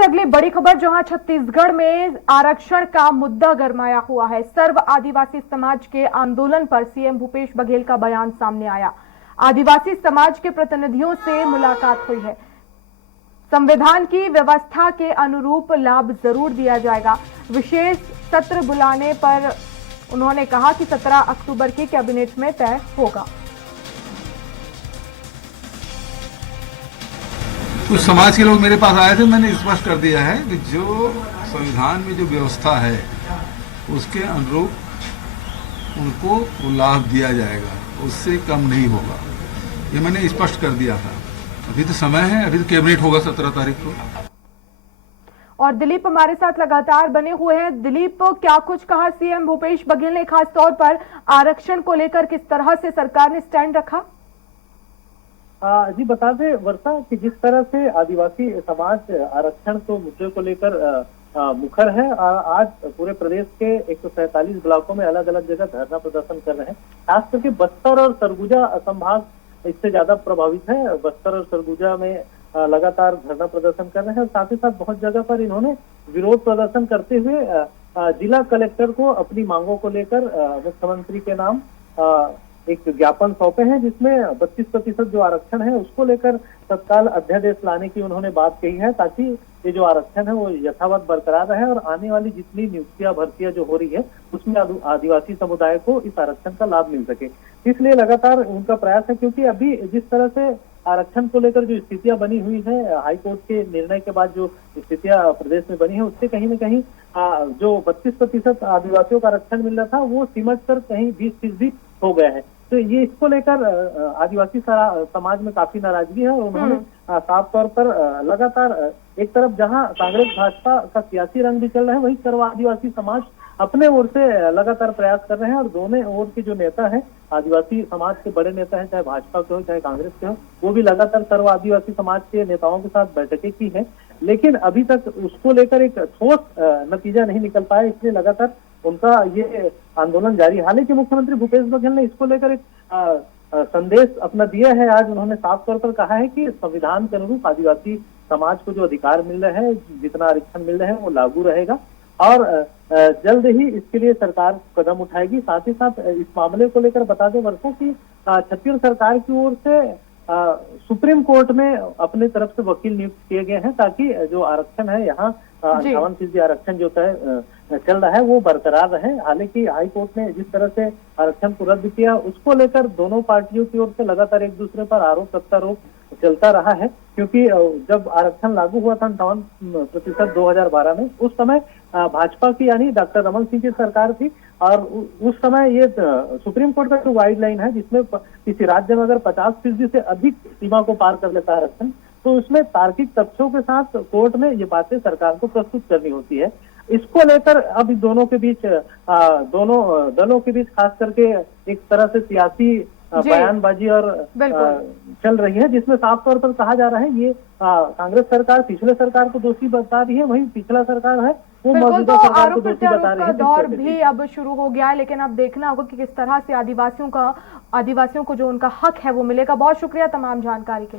से अगली बड़ी खबर, जहां छत्तीसगढ़ में आरक्षण का मुद्दा गरमाया हुआ है। सर्व आदिवासी समाज के आंदोलन पर सीएम भूपेश बघेल का बयान सामने आया। आदिवासी समाज के प्रतिनिधियों से मुलाकात हुई है। संविधान की व्यवस्था के अनुरूप लाभ जरूर दिया जाएगा। विशेष सत्र बुलाने पर उन्होंने कहा कि 17 अक्टूबर की कैबिनेट में तय होगा। कुछ समाज के लोग मेरे पास आए थे, मैंने स्पष्ट कर दिया है कि जो संविधान में जो व्यवस्था है उसके अनुरूप उनको वो लाभ दिया जाएगा, उससे कम नहीं होगा। ये मैंने स्पष्ट कर दिया था। अभी तो समय है, अभी तो कैबिनेट होगा 17 तारीख को। और दिलीप हमारे साथ लगातार बने हुए हैं। दिलीप, क्या कुछ कहा सीएम भूपेश बघेल ने, खास तौर पर आरक्षण को लेकर किस तरह से सरकार ने स्टैंड रखा? जी बता दें वर्षा कि जिस तरह से आदिवासी समाज आरक्षण को मुद्दे को लेकर मुखर है, आज पूरे प्रदेश के 147 ब्लॉकों में अलग अलग जगह धरना प्रदर्शन कर रहे हैं। खास करके बस्तर और सरगुजा संभाग इससे ज्यादा प्रभावित है। बस्तर और सरगुजा में लगातार धरना प्रदर्शन कर रहे हैं और साथ ही साथ बहुत जगह पर इन्होंने विरोध प्रदर्शन करते हुए जिला कलेक्टर को अपनी मांगों को लेकर मुख्यमंत्री के नाम एक ज्ञापन सौंपे हैं, जिसमें 32% जो आरक्षण है उसको लेकर तत्काल अध्यादेश लाने की उन्होंने बात कही है, ताकि ये जो आरक्षण है वो यथावत बरकरार रहे और आने वाली जितनी नियुक्तियां भर्तियां जो हो रही है उसमें आदिवासी समुदाय को इस आरक्षण का लाभ मिल सके। इसलिए लगातार उनका प्रयास है, क्योंकि अभी जिस तरह से आरक्षण को लेकर जो स्थितियां बनी हुई है, हाईकोर्ट के निर्णय के बाद जो स्थितियां प्रदेश में बनी है, उससे कहीं न कहीं जो 32% आदिवासियों का आरक्षण मिल रहा था वो सिमट कर कहीं 20% हो गया है। तो ये इसको लेकर आदिवासी समाज में काफी नाराजगी है और उन्होंने साफ तौर पर लगातार एक तरफ जहां कांग्रेस भाजपा का सियासी रंग भी चल रहा है, वहीं सर्व आदिवासी समाज अपने ओर से लगातार प्रयास कर रहे हैं और दोनों ओर के जो नेता हैं, आदिवासी समाज के बड़े नेता हैं, चाहे भाजपा के हो चाहे कांग्रेस के हो, वो भी लगातार सर्व आदिवासी समाज के नेताओं के साथ बैठकें की है, लेकिन अभी तक उसको लेकर एक ठोस नतीजा नहीं निकल पाया। इसलिए लगातार उनका ये आंदोलन जारी है। हालांकि मुख्यमंत्री भूपेश बघेल ने इसको लेकर एक संदेश अपना दिया है। आज उन्होंने साफ तौर पर कहा है कि संविधान के अनुरूप आदिवासी समाज को जो अधिकार मिल रहे हैं, जितना आरक्षण मिल रहे हैं, वो लागू रहेगा और जल्द ही इसके लिए सरकार कदम उठाएगी। साथ ही साथ इस मामले को लेकर बता दें वर्षा की छत्तीसगढ़ सरकार की ओर से सुप्रीम कोर्ट में अपने तरफ से वकील नियुक्त किए गए हैं, ताकि जो आरक्षण है यहाँ 58% आरक्षण जो चल रहा है वो बरकरार रहे। हालांकि हाई कोर्ट ने जिस तरह से आरक्षण को रद्द किया, उसको लेकर दोनों पार्टियों की ओर से लगातार एक दूसरे पर आरोप प्रत्यारोप चलता रहा है, क्योंकि जब आरक्षण लागू हुआ था 58% 2012 में, उस समय भाजपा की यानी डॉक्टर रमन सिंह की सरकार थी और उस समय ये सुप्रीम कोर्ट का जो गाइडलाइन है, जिसमें किसी राज्य में अगर 50% से अधिक सीमा को पार कर लेता है आरक्षण, तो उसमें तार्किक तथ्यों के साथ कोर्ट में ये बातें सरकार को प्रस्तुत करनी होती है। इसको लेकर अब दोनों के बीच दोनों दलों के बीच खास करके एक तरह से सियासी बयानबाजी और चल रही है, जिसमें साफ तौर पर कहा जा रहा है ये कांग्रेस सरकार पिछले सरकार को दोषी बता रही है, वहीं पिछला सरकार है वो मौजूदा सरकार को दोषी बता रही है। दौर भी अब शुरू हो गया है, लेकिन अब देखना होगा कि किस तरह से आदिवासियों को जो उनका हक है वो मिलेगा। बहुत शुक्रिया तमाम जानकारी के लिए।